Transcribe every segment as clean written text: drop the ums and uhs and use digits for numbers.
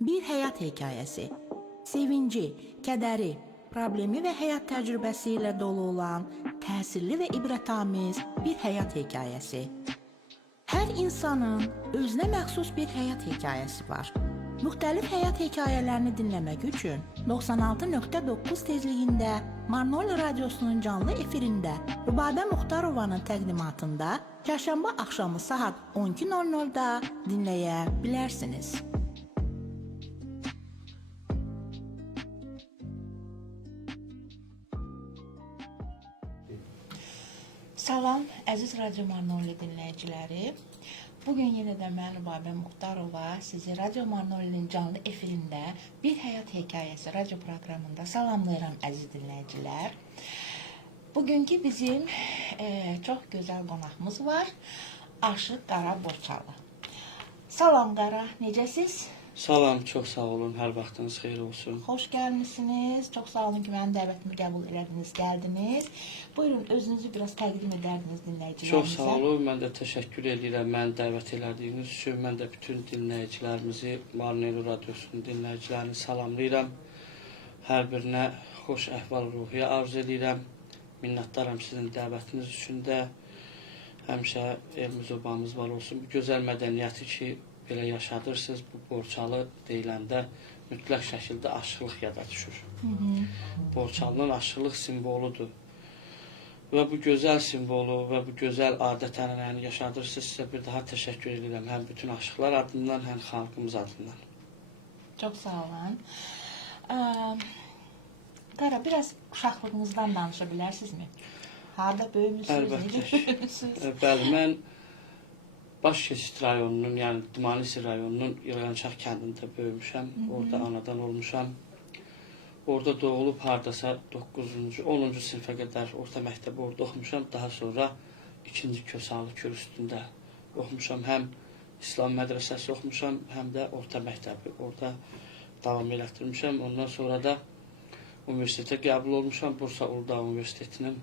Bir həyat hekayəsi. Sevinci, kədəri, problemi və həyat təcrübəsi ilə dolu olan təsirli və ibrətamiz bir həyat hekayəsi. Hər insanın özünə məxsus bir həyat hekayəsi var. Müxtəlif həyat hekayələrini dinləmək üçün 96.9 tezliyində Marnoli Radiosunun canlı efirində Rübabə Muxtarovanın təqdimatında çərşənbə axşamı saat 12:00-da dinləyə bilərsiniz. Salam, əziz Radio Marnoli dinləyiciləri. Bugün yenə də mən Rübabə Muxtarova sizi Radio Marnoli'nin canlı efirində Bir Həyat Hekayəsi radio proqramında salamlayıram əziz dinləyicilər. Bugünkü bizim çox gözəl qonağımız var. Aşıq Qara Borçalı. Salam Qara, necəsiz? Salam, çox sağ olun, hər vaxtınız xeyir olsun. Xoş gəlmişsiniz, çox sağ olun ki, mənim dəvətimi qəbul elədiniz, gəldiniz. Buyurun, özünüzü biraz təqdim edərdiniz dinləyicilərimizə. Çox sağ olun, mən də təşəkkür edirəm məni dəvət elədiyiniz üçün. Mən də bütün dinləyicilərimizi, Marnoli Radiosunun dinləyicilərini salamlayıram. Hər birinə xoş əhval-ruhiyyə arzu edirəm. Minnətdaram sizin dəvətiniz üçün də. Həmişə evimiz obamız var olsun. Bu gözəl mədəniyyəti ki, belə yaşadırsınız, bu Borçalı deyiləndə mütləq şəkildə aşıqlıq yada düşür. Borçalının aşıqlıq simvoludur. Və bu gözəl simbolu və bu gözəl adət-ənənəni yaşadırsınız. Sizə bir daha təşəkkür edirəm. Həm bütün aşıqlar adından, həm xalqımız adından. Çox sağ olun. Qara, biraz uşaqlığınızdan danışa bilərsinizmi? Harada böyümüsünüz, necə böyümüsünüz? Bəli, mən Başkeşit rayonunun, yəni Dimanisi rayonunun İlğançaq kəndində böyümüşəm. Orada anadan olmuşam. Orada doğulub hardasa 9-cu, 10-cu sinifə qədər orta məktəbi orada oxumuşam. Daha sonra 2-ci Kösalı Kür üstündə oxumuşam. Həm İslam mədrəsəsi oxumuşam, həm də orta məktəbi orada davam elətdirmişəm. Ondan sonra da universitetə qəbul olmuşam. Bursa Uludağ Universitetinin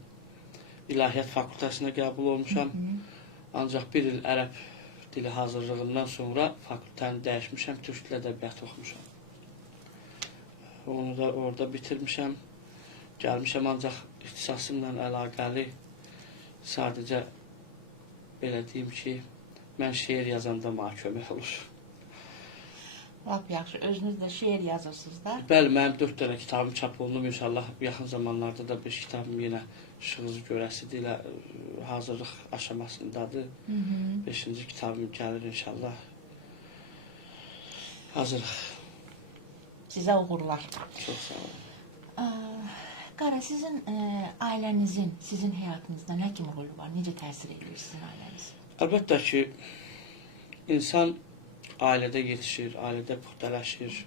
İlahiyyat fakültəsinə qəbul olmuşam. Ancaq bir il ərəb dili hazırlığından sonra fakültəni dəyişmişəm, türk dil ədəbiyyatı oxumuşam. Onu da orada bitirmişəm. Gəlmişəm, ancaq ixtisasımla əlaqəli sadəcə belə deyim ki, mən şeir yazanda mənə kömək olur. Lap yaxşı, özünüz də şeir yazırsınız da. Bəli, mənim 4 dənə kitabım çap olunub. İnşallah yaxın zamanlarda da 5 kitabım yenə işığınızı görəsidir, hazırlıq aşamasındadır. 5-ci kitabım gəlir inşallah. Hazırlıq. Sizə uğurlar. Çox sağ olun. Qara, sizin ailənizin, sizin həyatınızda nə kimi rolü var? Necə təsir edir sizin ailəniz? Əlbəttə ki, insan ailədə yetişir, ailədə puxtələşir.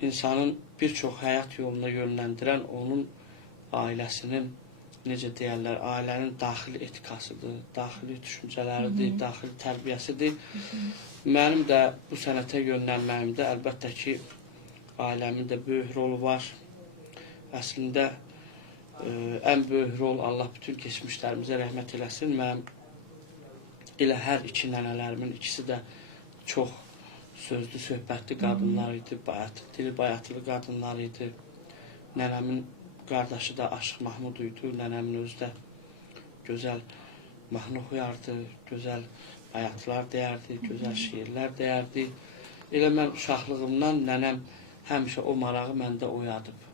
İnsanın bir çox həyat yoluna yönləndirən onun ailəsinin, necə deyərlər, ailənin daxili etikasıdır, daxili düşüncələridir, daxili tərbiyəsidir. Mənim də bu sənətə yönlənməyimdə əlbəttə ki, ailəmin də böyük rolu var. Əslində, ən böyük rol Allah bütün keçmişlərimizə rəhmət eləsin. Mənim elə hər iki nənələrimin ikisi də çox sözlü, söhbətli qadınlar idi, dili bayatılı qadınlar idi. Nənəmin qardaşı da Aşıq Mahmud idi. Nənəmin özü də gözəl mahnı oxuyardı, gözəl bayatılar deyərdi, gözəl şeirlər deyərdi. Elə mən uşaqlığımdan nənəm həmişə o marağı məndə oyadıb.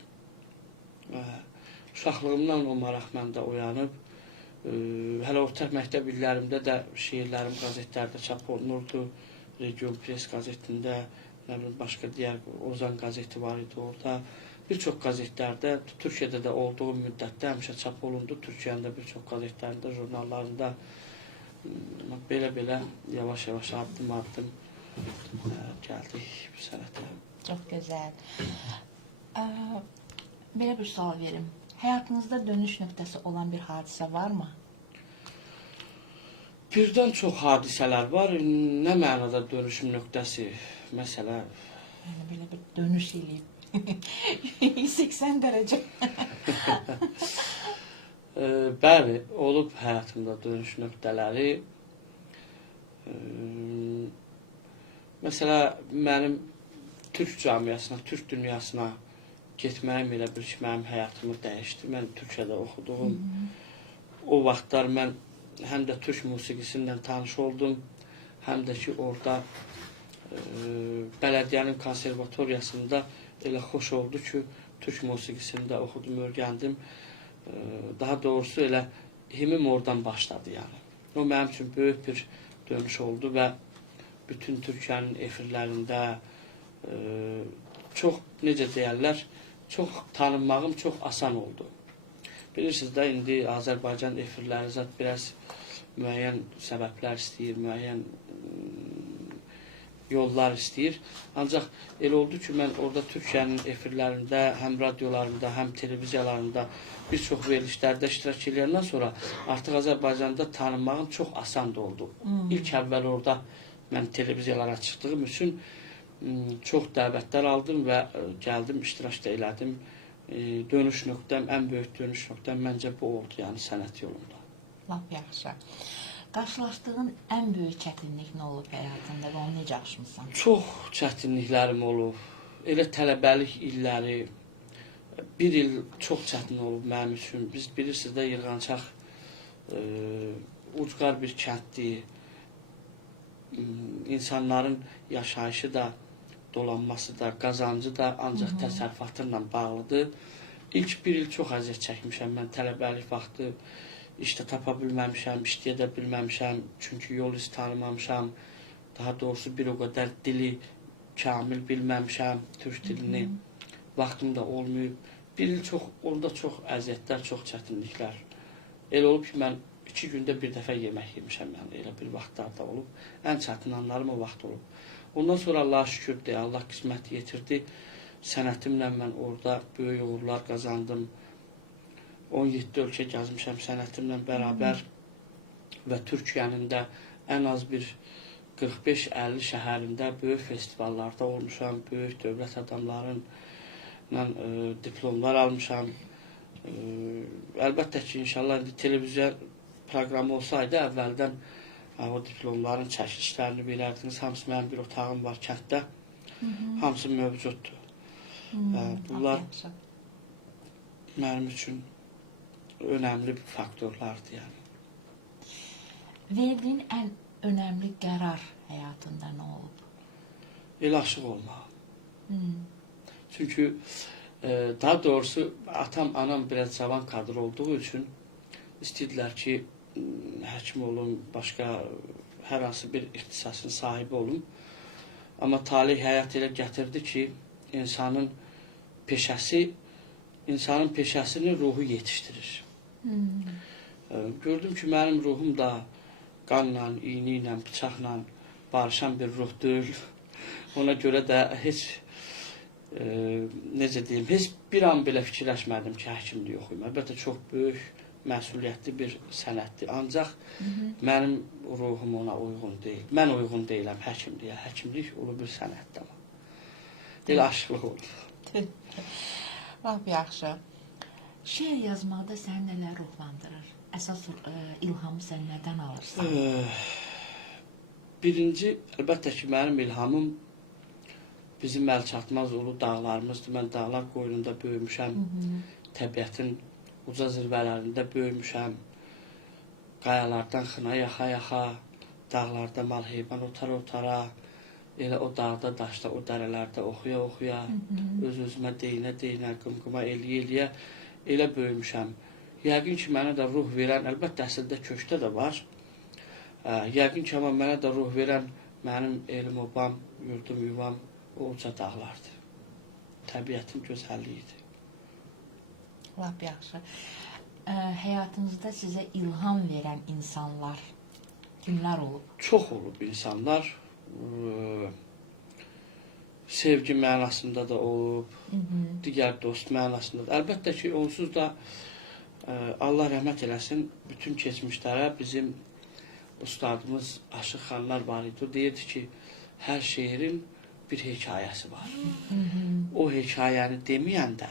Uşaqlığımdan o maraq məndə oyanıb. Hələ orta məktəb illərimdə də şeirlərim qazetlərdə çap olunurdu. Region Press qazetində, başqa digər Ozan qazeti var idi orada. Bir çox qazetlərdə, Türkiyədə də olduğu müddətdə həmişə çap olundu. Türkiyənin də bir çox qazetlərində, jurnallarında belə yavaş-yavaş addım gəldik bu sənətə. Çox gözəl. Belə bir sual verim. Həyatınızda dönüş nöqtəsi olan bir hadisə varmı? Birdən çox hadisələr var. Nə mənada dönüşüm nöqtəsi? Məsələ... Yəni, belə bir dönüş eləyib. 80 dərəcə. Bəli, olub həyatımda dönüş nöqtələri. Məsələ, mənim Türk camiasına, Türk dünyasına getməyim elə bir ki, mənim həyatımı dəyişdi. Mən Türkiyədə oxuduğum o vaxtlar mən həm də Türk musiqisindən tanış oldum, həm də ki, orada bələdiyyənin konservatoriyasında elə xoş oldu ki, Türk musiqisində oxudum, öyrəndim. Daha doğrusu elə himim oradan başladı yəni. O mənim üçün böyük bir dönüş oldu və bütün Türkiyənin efirlərində çox, necə deyərlər, çox tanınmağım çox asan oldu. Bilirsiniz də, indi Azərbaycan efirləri zat biraz müəyyən səbəblər istəyir, müəyyən yollar istəyir. Ancaq elə oldu ki, mən orada Türkiyənin efirlərində, həm radiolarında, həm televiziyalarında bir çox verilişlərdə iştirak edəndən sonra artıq Azərbaycanda tanınmağım çox asan oldu. İlk əvvəl orada mən televiziyalara çıxdığım üçün çox dəvətlər aldım və gəldim, iştirak da elədim. Dönüş nöqtəm, ən böyük dönüş nöqtəm məncə bu oldu, yəni sənət yolunda. Lap yaxşı. Qarşılaşdığın ən böyük çətinlik nə olub həyatında və onu necə aşmısan? Çox çətinliklərim olub. Elə tələbəlik illəri, bir il çox çətin olub mənim üçün. Biz bilirsiniz də, Yırğançaq ucqar bir kənddir. İnsanların yaşayışı da, dolanması da, qazancı da ancaq təsərrüfatı ilə bağlıdır. İlk bir il çox əziyyət çəkmişəm mən tələbəlik vaxtı. İşdə tapa bilməmişəm, işləyə də bilməmişəm, çünki yol iz tanımamışam. Daha doğrusu bir o qədər dili kamil bilməmişəm, türk dilini. Vaxtım da olmayıb. Bir il orada çox əziyyətlər, çox çətinliklər. Elə olub ki, mən 2 gündə bir dəfə yemək yemişəm, yəni elə bir vaxtlarda olub. Ən çətin anlarım o vaxt olub. Ondan sonra Allah'a şükür deyə, Allah qismət yetirdi. Sənətimlə mən orada böyük uğurlar qazandım. 17 ölkə gəzmişəm sənətimlə bərabər və Türkiyənin də ən az bir 45-50 şəhərində böyük festivallarda olmuşam, böyük dövlət adamlarıyla diplomlar almışam. Əlbəttə ki, inşallah indi televiziya proqramı olsaydı əvvəldən o diplomların çəkilişlərini bilərdiniz. Hamısı mənim bir otağım var kənddə, hamısı mövcuddur. Bunlar mənim üçün önəmli bir faktorlardır yəni. Verdiyin ən önəmli qərar həyatında nə olub? Elə aşıq olmaq. Çünki daha doğrusu atam, anam biraz cavan kadr olduğu üçün istədilər ki, həkim olum, başqa hər hansı bir ixtisasın sahibi olum. Amma talih həyat elə gətirdi ki, insanın peşəsini ruhu yetişdirir. Gördüm ki, mənim ruhum da qanla, iğni ilə, bıçaqla barışan bir ruh deyil. Ona görə də heç, necə deyim, heç bir an belə fikirləşmədim ki, həkimlik oxuyum. Əlbəttə, çox böyük, məsuliyyətli bir sənətdir. Ancaq mənim ruhum ona uyğun deyil. Mən uyğun deyiləm həkimliyə. Həkimlik olur bir sənətdir. Elə aşıqlıq olur. Lap yaxşı. Şeir yazmaqda səni nələr ruhlandırır? Əsas ilhamı sən nədən alırsan? Birinci, əlbəttə ki, mənim ilhamım bizim əlçatmaz ulu dağlarımızdır. Mən dağlar qoynunda böyümüşəm. Təbiətin uca zirvələrində böyümüşəm. Qayalardan xına yaxa-yaxa, dağlarda mal-heyvan otara-otara, elə o dağda, daşda, o dərələrdə oxuya-oxuya, öz-özümə deyinə-deyinə, qımqıma eləyə-eləyə elə böyümüşəm. Yəqin ki, mənə də ruh verən, əlbəttə əslində kökdə də var. Yəqin ki, amma mənə də ruh verən mənim elim obam, yurdum yuvam o uca dağlardır. Təbiətin gözəlliyidir. Lap yaxşı. Həyatınızda sizə ilham verən insanlar kimlər olub? Çox olub insanlar. Sevgi mənasında da olub, digər dost mənasında da. Əlbəttə ki, onsuz da Allah rəhmət eləsin, bütün keçmişlərə bizim ustadımız Aşıq xanlar var idi. O deyirdi ki, hər şeirin bir hekayəsi var. O hekayəni deməyəndə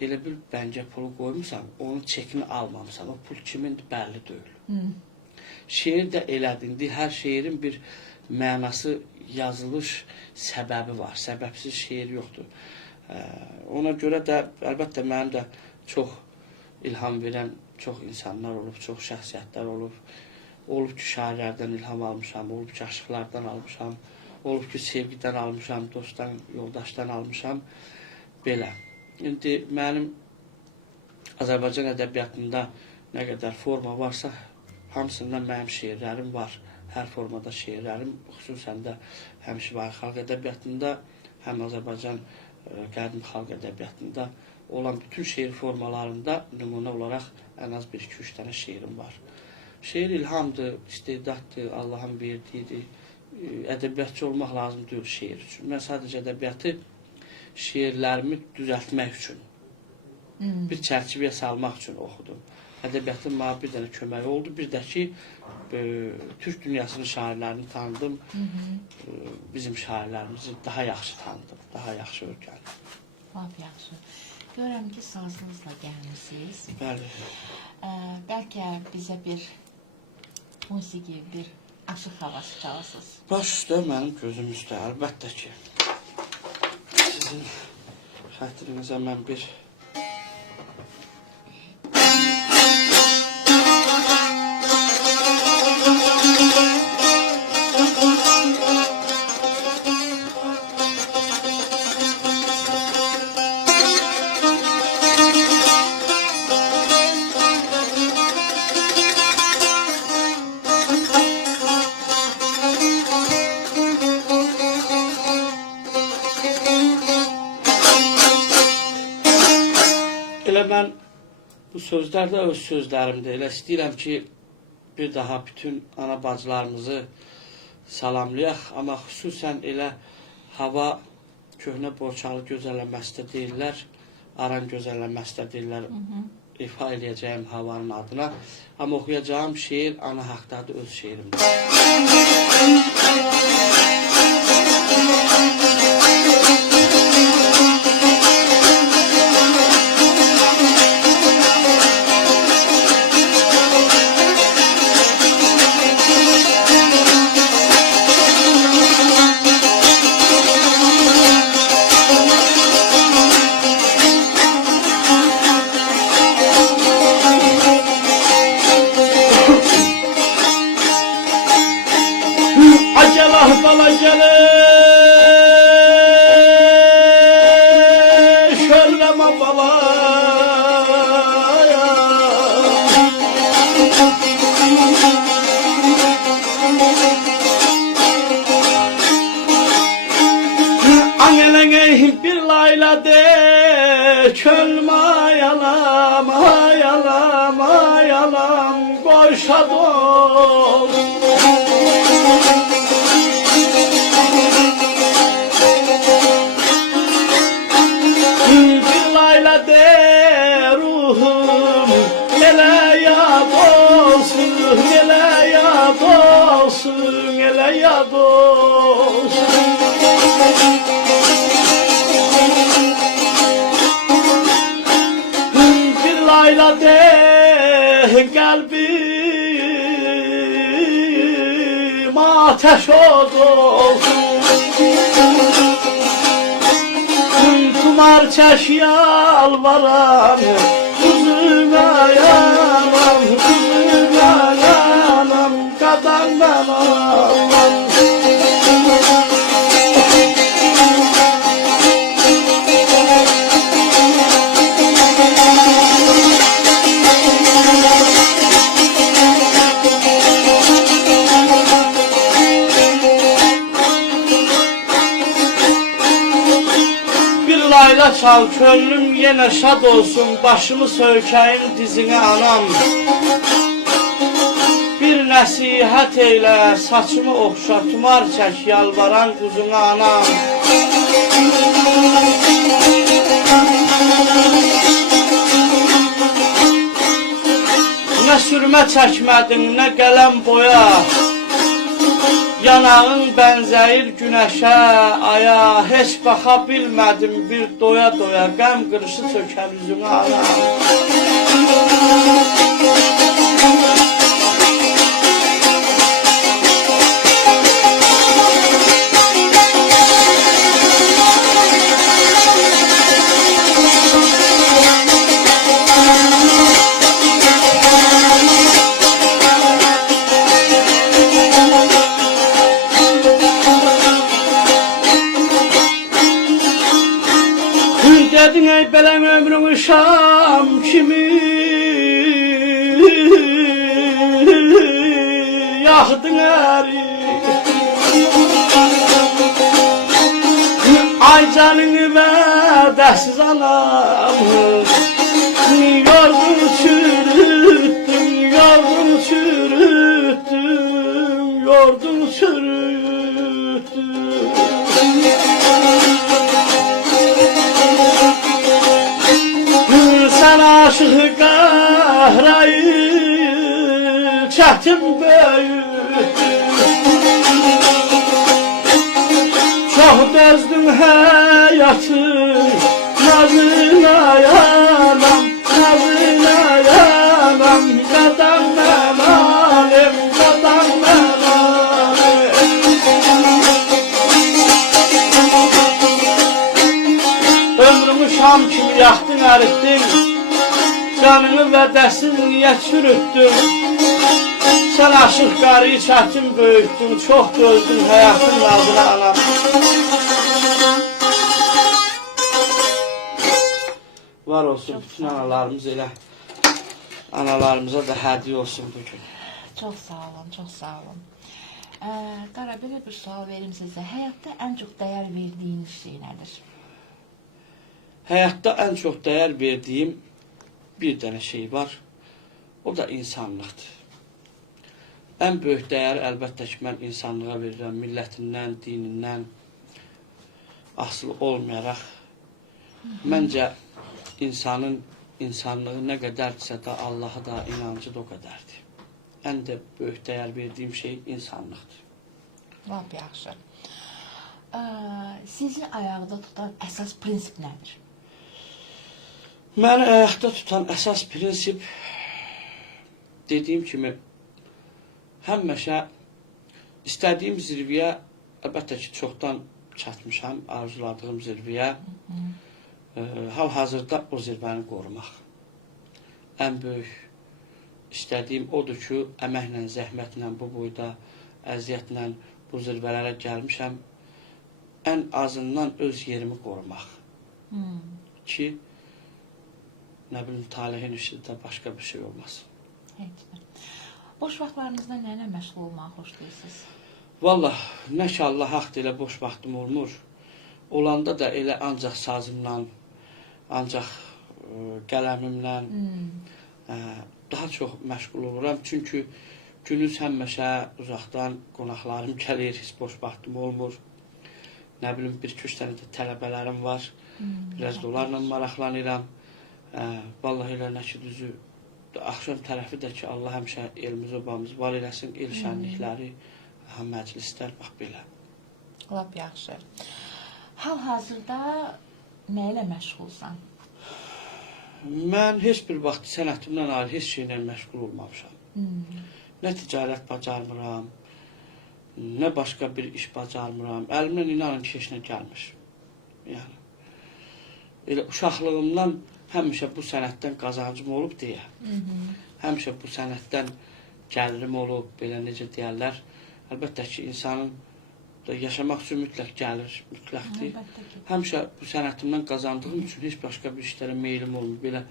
elə bir bəncə pulu qoymusan, onun çekini almamısan, o pul kimindir bəlli deyil. şeir də elədir. İndi hər şeirin bir mənası, yazılış səbəbi var. Səbəbsiz şeir yoxdur. Ona görə də əlbəttə mənim də çox ilham verən çox insanlar olub, çox şəxsiyyətlər olub. Olub ki, şairlərdən ilham almışam, olub ki, aşıqlardan almışam, olub ki, sevgidən almışam, dostdan, yoldaşdan almışam. Belə. İndi mənim Azərbaycan ədəbiyyatında nə qədər forma varsa, hamısından mənim şeirlərim var. Hər formada şeirlərim, xüsusən də həm şifahi xalq ədəbiyyatında, həm Azərbaycan qədim xalq ədəbiyyatında olan bütün şeir formalarında nümunə olaraq ən az 1-2-3 dənə şeirim var. Şeir ilhamdır, istedaddır, Allahın verdiyidir. Ədəbiyyatçı olmaq lazım deyil şeir üçün. Mən sadəcə ədəbiyyatı şeirlərimi düzəltmək üçün, bir çərçivəyə salmaq üçün oxudum. Ədəbiyyatın mənə bir dənə köməyi oldu. Bir də ki, Türk dünyasının şairlərini tanıdım. Bizim şairlərimizi daha yaxşı tanıdım, daha yaxşı öyrəndim. Lap yaxşı. Görürəm ki, sazınızla gəlmişsiniz. Bəli. Bəlkə bizə bir musiqi, bir aşıq havası çalırsınız. Baş üstə, mənim gözüm üstə, əlbəttə ki. Sizin xətrinizə mən bir mən bu sözlər də öz sözlərimdir. Elə istəyirəm ki, bir daha bütün ana bacılarımızı salamlayaq. Amma xüsusən elə hava köhnə Borçalı gözəlləməsidir deyirlər, Aran gözəlləməsidir deyirlər. İfa eləyəcəyim havanın adına. Amma oxuyacağım şeir ana haqdadır, öz şeirimdir. Bala gələ, şölləmə balaya. Angelənə bir layla de, çölmə yalam, ayalam, ayalam, qoşa dost. Bir layla de kalbim ateş olsun. Tumar çeş yalvaram, kızına yanam, kızına yanam, kadandan alam. Layla çal, könlüm yenə şad olsun, başımı söykəyim dizine anam. Bir nəsihət eylə, saçımı oxşa, tumar çək, yalvaran quzuna anam. Nə sürmə çəkmədim, nə qələm boya, yanağın bənzəyir günəşə, aya, heç baxa bilmədim bir doya doya, qəm qırışı çökər üzümə anam. verdin ey belen ömrümü şam kimi yaktın eri ay canını verdesiz anamı yordun çürüttün yordun çürüttün yordun çürüttün sen aşık kahrayı çetin büyüttün çok dözdün hayatın nazına yanam nazına yanam kadam memalim kadam memalim ömrümü şam kimi yaktın erittin canını ve dersini niye çürüttün sen aşık karıyı çetin büyüttün çok dözdün hayatın nazına anam var olsun Çok bütün sağ olun. analarımız elə analarımıza da hədiyyə olsun bugün. Çox sağ olun, çox sağ olun. Qara, belə bir sual verim sizə. Həyatda ən çox dəyər verdiyiniz şey nədir? Həyatda ən çox dəyər verdiyim bir dənə şey var. O da insanlıqdır. Ən böyük dəyər əlbəttə ki, mən insanlığa verirəm. Millətindən, dinindən asılı olmayaraq. Məncə insanın insanlığı nə qədərdirsə də Allaha da inancı da o qədərdir. Ən də böyük dəyər verdiyim şey insanlıqdır. Lap yaxşı. Sizi ayaqda tutan əsas prinsip nədir? Məni ayaqda tutan əsas prinsip dediyim kimi həmişə istədiyim zirvəyə əlbəttə ki, çoxdan çatmışam, arzuladığım zirvəyə. Hal-hazırda o zirvəni qorumaq. Ən böyük istədiyim odur ki, əməklə, zəhmətlə, bu boyda, əziyyətlə bu zirvələrə gəlmişəm. Ən azından öz yerimi qorumaq. Ki, nə bilim, talihin işində başqa bir şey olmasın. Heç. Boş vaxtlarınızda nə ilə məşğul olmağı xoşlayırsınız? Vallah, nə ki Allah haqdır elə boş vaxtım olmur. Olanda da elə ancaq sazımla, ancaq qələmimlə daha çox məşğul oluram. Çünki günüz həmişə uzaqdan qonaqlarım gəlir, heç boş vaxtım olmur. Nə bilim, bir-iki dənə də tələbələrim var. Biraz da onlarla maraqlanıram. Vallahi elə nə ki düzü, axşam tərəfi də ki, Allah həmişə elimiz, obamız var eləsin, el şənlikləri, məclislər, bax belə. Lap yaxşı. Hal-hazırda nə ilə məşğulsan? Mən heç bir vaxt sənətimdən ayrı heç şeylə məşğul olmamışam. Nə ticarət bacarmıram, nə başqa bir iş bacarmıram. Əlimdən inanın ki, heç nə gəlmir. Yəni, elə uşaqlığımdan həmişə bu sənətdən qazancım olub deyə. Həmişə bu sənətdən gəlirim olub, belə necə deyərlər. Əlbəttə ki, insanın da yaşamaq üçün mütləq gəlir, mütləqdir. Həmişə bu sənətimdən qazandığım üçün heç başqa bir işlərə meylim olmur. Belə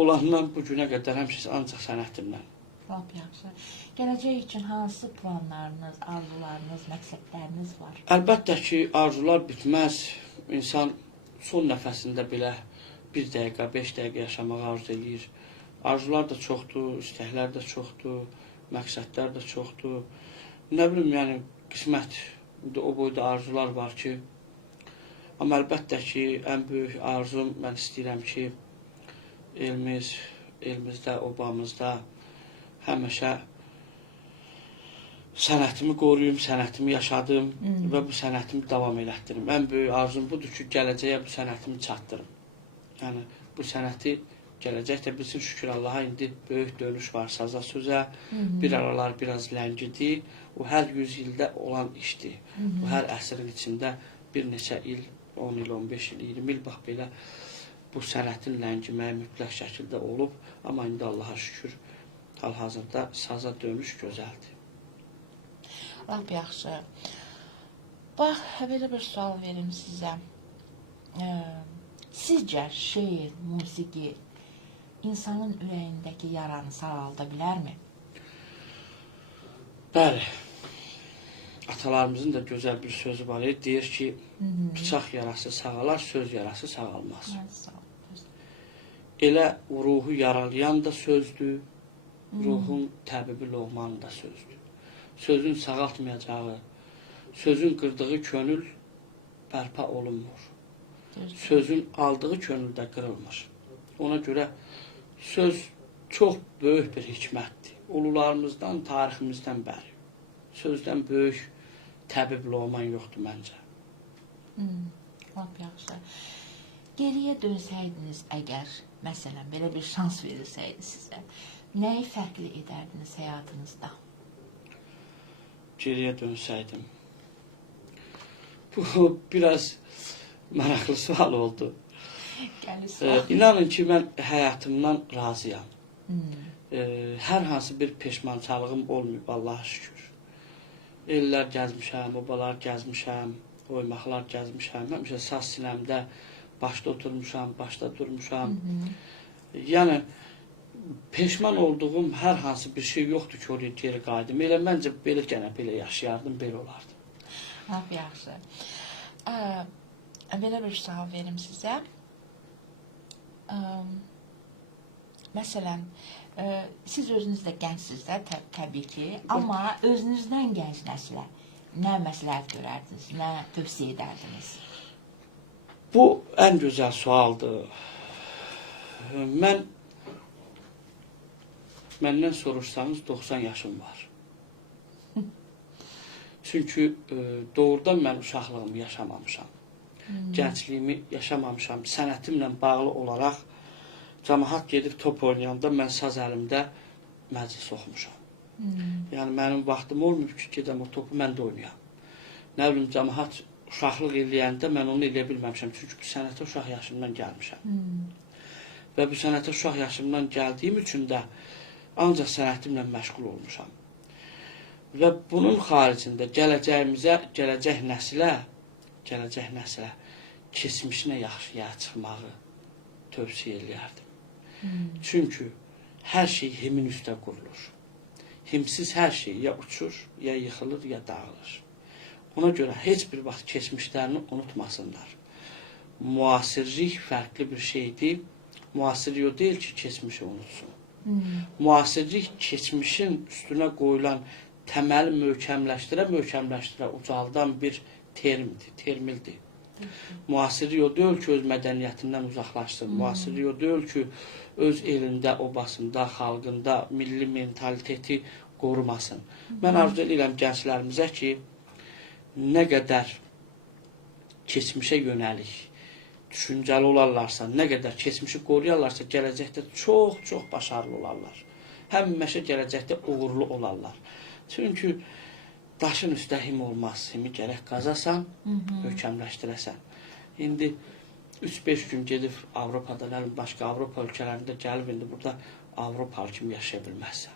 olandan bu günə qədər həmişə ancaq sənətimdən. Lap yaxşı. Gələcək üçün hansı planlarınız, arzularınız, məqsədləriniz var? Əlbəttə ki, arzular bitməz. İnsan son nəfəsində belə 1 dəqiqə, 5 dəqiqə yaşamağı arzu edir. Arzular da çoxdur, istəklər də çoxdur, məqsədlər də çoxdur. Nə bilim, yəni, qismət, o boyda arzular var ki, amma əlbəttə ki, ən böyük arzum, mən istəyirəm ki, elimizdə, obamızda həmişə sənətimi qoruyum, sənətimi yaşadım və bu sənətimi davam elətdirim. Ən böyük arzum budur ki, gələcəyə bu sənətimi çatdırım. Yəni, bu sənəti gələcəkdə bilsin, şükür Allaha, indi böyük dönüş var saza sözə, bir aralar biraz ləngidir. O hər 100 ildə olan işdir. O hər əsrin içində bir neçə il, 10 il, 15 il, 20 il, bax belə bu sənətin ləngiməyi mütləq şəkildə olub. Amma indi Allaha şükür, hal-hazırda saza dönüş gözəldir. Lap yaxşı. Bax, belə bir sual verim sizə. Sizcə şeir, musiqi insanın ürəyindəki yaranı sağalda bilərmi? Bəli. Atalarımızın da gözəl bir sözü var. Deyir ki, bıçaq yarası sağalar, söz yarası sağalmaz. Elə ruhu yaralayan da sözdür, ruhun təbibi Loğman da sözdür. Sözün sağaltmayacağı, sözün qırdığı könül bərpa olunmur. Sözün aldığı könül də qırılmır. Ona görə söz çox böyük bir hikmətdir. Ulularımızdan, tariximizdən bəri. Sözdən böyük təbib Loğman yoxdur məncə. Lap yaxşı. Geriyə dönsəydiniz əgər, məsələn, belə bir şans verilsəydi sizə, nəyi fərqli edərdiniz həyatınızda? Geriyə dönsəydim. Bu biraz maraqlı sual oldu. İnanın ki, mən həyatımdan razıyam. Hər hansı bir peşmançalığım olmayıb, Allah'a şükür. Ellər gəzmişəm, obalar gəzmişəm, oymaqlar gəzmişəm. Həmişə saz sinəmdə başda oturmuşam, başda durmuşam. Yəni, peşman olduğum hər hansı bir şey yoxdur ki, oraya geri qaydım. Elə məncə belə gənə belə yaşayardım, belə olardı. Lap yaxşı. Belə bir sual verim sizə. Məsələn, siz özünüz də gəncsiniz də, təbii ki, amma özünüzdən gənc nəslə nə məsləhət görərdiniz, nə tövsiyə edərdiniz? Bu ən gözəl sualdır. Məndən soruşsanız 90 yaşım var. Çünki doğrudan mən uşaqlığımı yaşamamışam. Gəncliyimi yaşamamışam. Sənətimlə bağlı olaraq cəmaət gedib top oynayanda mən saz əlimdə məclis oxumuşam. Yəni mənim vaxtım olmayıb ki, gedəm o topu mən də oynayam. Nə bilim, cəmaət uşaqlıq eləyəndə mən onu eləyə bilməmişəm. Çünki bu sənətə uşaq yaşımdan gəlmişəm. Və bu sənətə uşaq yaşımdan gəldiyim üçün də ancaq sənətimlə məşğul olmuşam. Və bunun xaricində gələcəyimizə, gələcək nəslə keçmişinə yaxşıya çıxmağı tövsiyə eləyərdim. Çünki hər şey himin üstə qurulur. Himsiz hər şey ya uçur, ya yıxılır, ya dağılır. Ona görə heç bir vaxt keçmişlərini unutmasınlar. Müasirlik fərqli bir şeydir. Müasir o deyil ki, keçmişi unutsun. Müasirlik keçmişin üstünə qoyulan təməli möhkəmləşdirə ucaldan bir termildir. Müasirlik o deyil ki, öz mədəniyyətindən uzaqlaşsın. Müasirlik o deyil ki, öz elində, obasında, xalqında milli mentaliteti qorumasın. Mən arzu edirəm gənclərimizə ki, nə qədər keçmişə yönəlik, düşüncəli olarlarsa, nə qədər keçmişi qoruyarlarsa, gələcəkdə çox başarılı olarlar. Həmişə gələcəkdə uğurlu olarlar. Çünki daşın üstə him olmaz. Himi gərək qazasan, möhkəmləşdirəsən. İndi 3-5 gün gedib Avropada, başqa Avropa ölkələrində gəlib, indi burada Avropalı kimi yaşaya bilməzsən.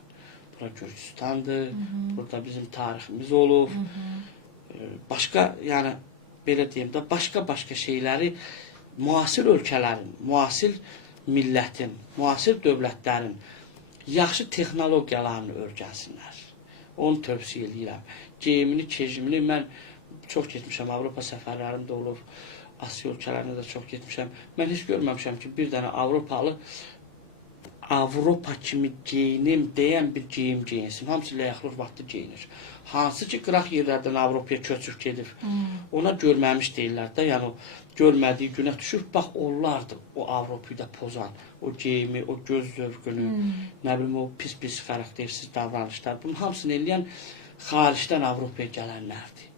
Bura Gürcüstandır, burada bizim tariximiz olub. Başqa, yəni, belə deyim də, başqa şeyləri müasir ölkələrin, müasir millətin, müasir dövlətlərin yaxşı texnologiyalarını öyrənsinlər. Onu tövsiyə edirəm. Geyimini, kejimini mən çox getmişəm, Avropa səfərlərimdə olub, Asiya ölkələrində də çox getmişəm. Mən heç görməmişəm ki, bir dənə Avropalı Avropa kimi geyinim deyən bir geyim geyinsin. Hamısı ləyaqlı vaxtı geyinir. Hansı ki, qıraq yerlərdən Avropaya köçüb gedib. Ona görməmiş deyirlər də, yəni görmədiyi günə düşür. Bax, onlardır o Avropayı da pozan, o geyimi, o göz zövqünü, nə bilim, o pis xaraktersiz davranışlar. Bunun hamısını eləyən xaricdən Avropaya gələnlərdir.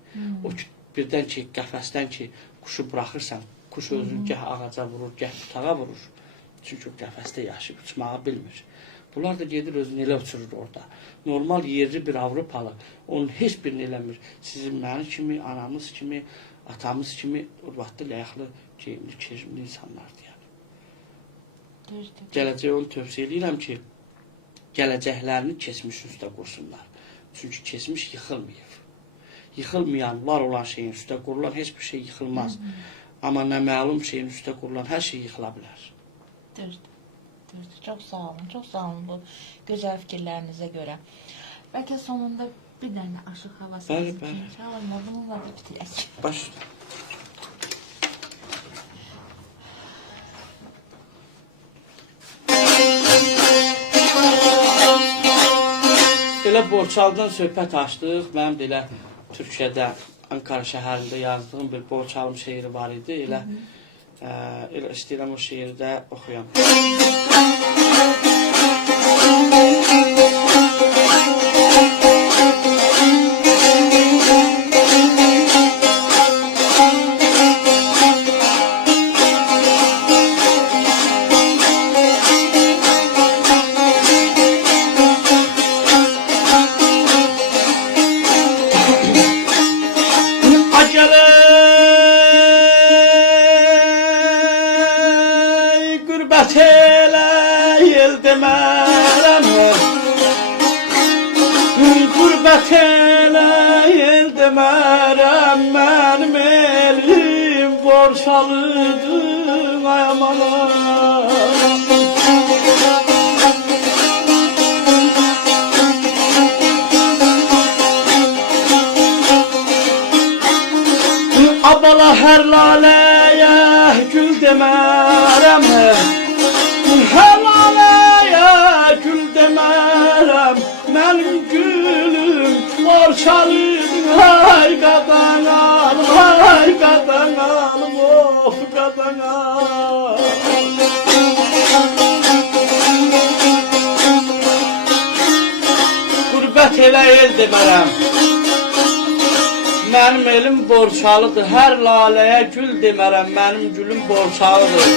O birdən ki, qəfəsdən ki, quşu buraxırsan, kuş özünü gəh ağaca vurur, gəh tutağa vurur. Çünki o qəfəsdə yaşayıb, uçmağı bilmir. Bunlar da gedir, özünü elə uçurur orada. Normal yerli bir Avropalı onun heç birini eləmir. Sizin mənim kimi, anamız kimi, atamız kimi vaxtda ləyaqlı, geyimli, kejimli insanlardır. Gələcəyə onu tövsiyə edirəm ki, gələcəklərini keçmişin üstə qursunlar. Çünki keçmiş yıxılmayıb. Yıxılmayan, var olan şeyin üstə qurulan heç bir şey yıxılmaz. Amma nə məlum şeyin üstə qurulan hər şey yıxıla bilər. Düzdür. Düzdür. Çox sağ olun. Çox sağ olun bu gözəl fikirlərinizə görə. Bəlkə sonunda bir dənə aşıq hava sözü çalın. Bununla da bitirək. Baş Elə Borçalıdan söhbət açdıq. Mənim də elə Türkiyədə, Ankara şəhərində yazdığım bir Borçalım şeiri var idi. Elə istəyirəm o şeiri də oxuyam. Qürbət elə yel demərəm, qürbət elə yel demərəm, mənim elim Borçalıdır, ay aman. Abala hər laləyə gül demərəm, hər laləyə gül demərəm, mənim gülüm Borçalıdır, ay qadan alım, ay qadan alım, of qadan alım. Qürbət elə el demərəm, mənim elim Borçalıdır, hər laləyə gül demərəm, mənim gülüm Borçalıdır.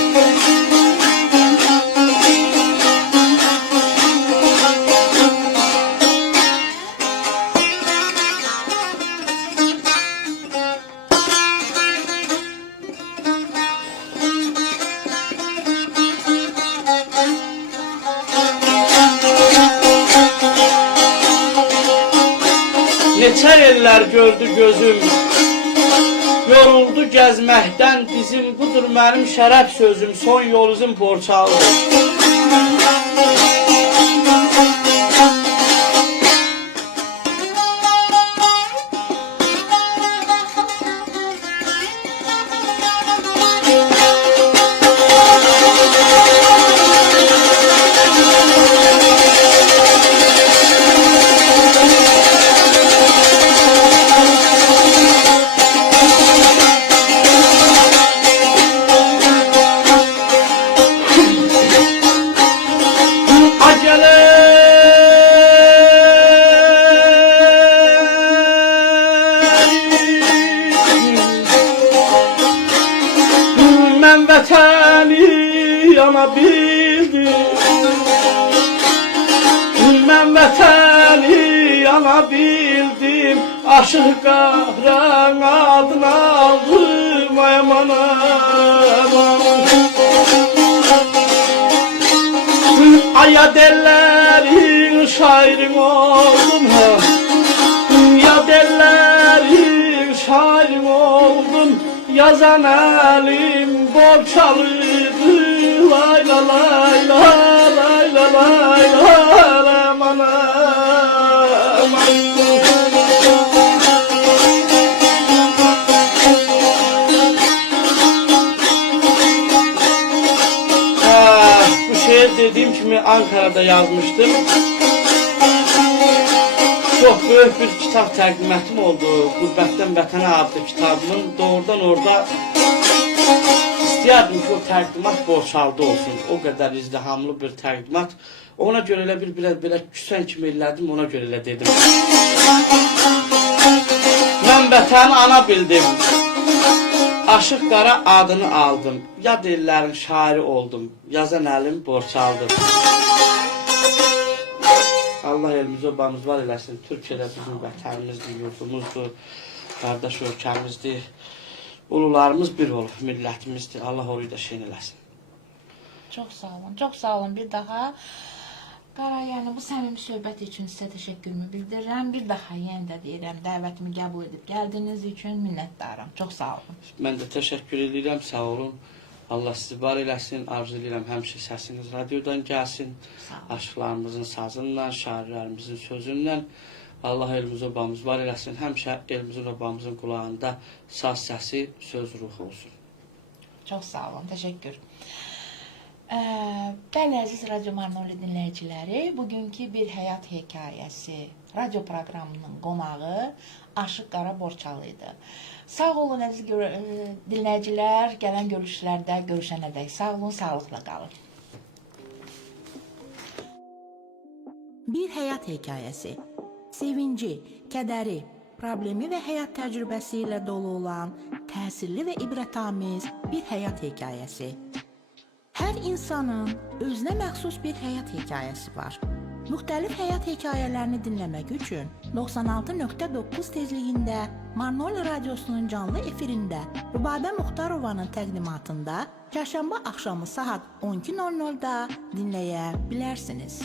Neçə ellər gördü gözüm, yoruldu gəzməkdən dizim, budur mənim şərəf sözüm, son yol uzun Borçalıdır. Mən vətəni yana bildim, mən vətəni yana bildim, aşıq qahran adını aldım, ay aman aman. Aya dellərin şairin oldum, ya dellərin şairin oldum, yazan elim Borçalıdır, lay la lay la lay la lay la aman aman. Bu şiir dediğim kimi Ankara'da yazmıştım. Çox böyük bir kitab təqdimatım oldu. Qürbətdən Vətənə adlı kitabımın doğrudan orada istəyərdim ki, o təqdimat Borçalıda olsun. O qədər izdihamlı bir təqdimat. Ona görə elə belə küsən kimi elədim, ona görə elə dedim. Mən vətəni ana bildim, aşıq qara adını aldım, yad ellərin şairi oldum, yazan əlim Borçalıdır. Allah elimizi obamız var eləsin. Türkiyədə bizim vətənimizdir, yurdumuzdur, qardaş ölkəmizdir. Ulularımız bir olub, millətimizdir. Allah orayı da şen eləsin. Çox sağ olun, çox sağ olun. Bir daha Qara, yəni bu səmimi söhbət üçün sizə təşəkkürümü bildirirəm. Bir daha yenə də deyirəm, dəvətimi qəbul edib gəldiyiniz üçün minnətdaram. Çox sağ olun. Mən də təşəkkür edirəm, sağ olun. Allah sizi var eləsin, arzu edirəm həmişə səsiniz radiodan gəlsin. Sağ olun. Aşıqlarımızın sazından, şairlərimizin sözündən. Allah elimiz obamız var eləsin. Həmişə elimizin obamızın qulağında saz səsi, söz ruhu olsun. Çox sağ olun, təşəkkür. Bəli, əziz Radio Marnoli dinləyiciləri, bugünkü bir həyat hekayəsi radio proqramının qonağı Aşıq Qara Borçalı idi. Sağ olun, əziz dinləyicilər, gələn görüşlərdə görüşənədək sağ olun, sağlıqla qalın. Bir həyat hekayəsi, sevinci, kədəri, problemi və həyat təcrübəsi ilə dolu olan təsirli və ibrətamiz bir həyat hekayəsi. Hər insanın özünə məxsus bir həyat hekayəsi var. Müxtəlif həyat hekayələrini dinləmək üçün 96.9 tezliyində Marnoli Radiosunun canlı efirində Rübabə Muxtarovanın təqdimatında çərşənbə axşamı saat 12:00-da dinləyə bilərsiniz.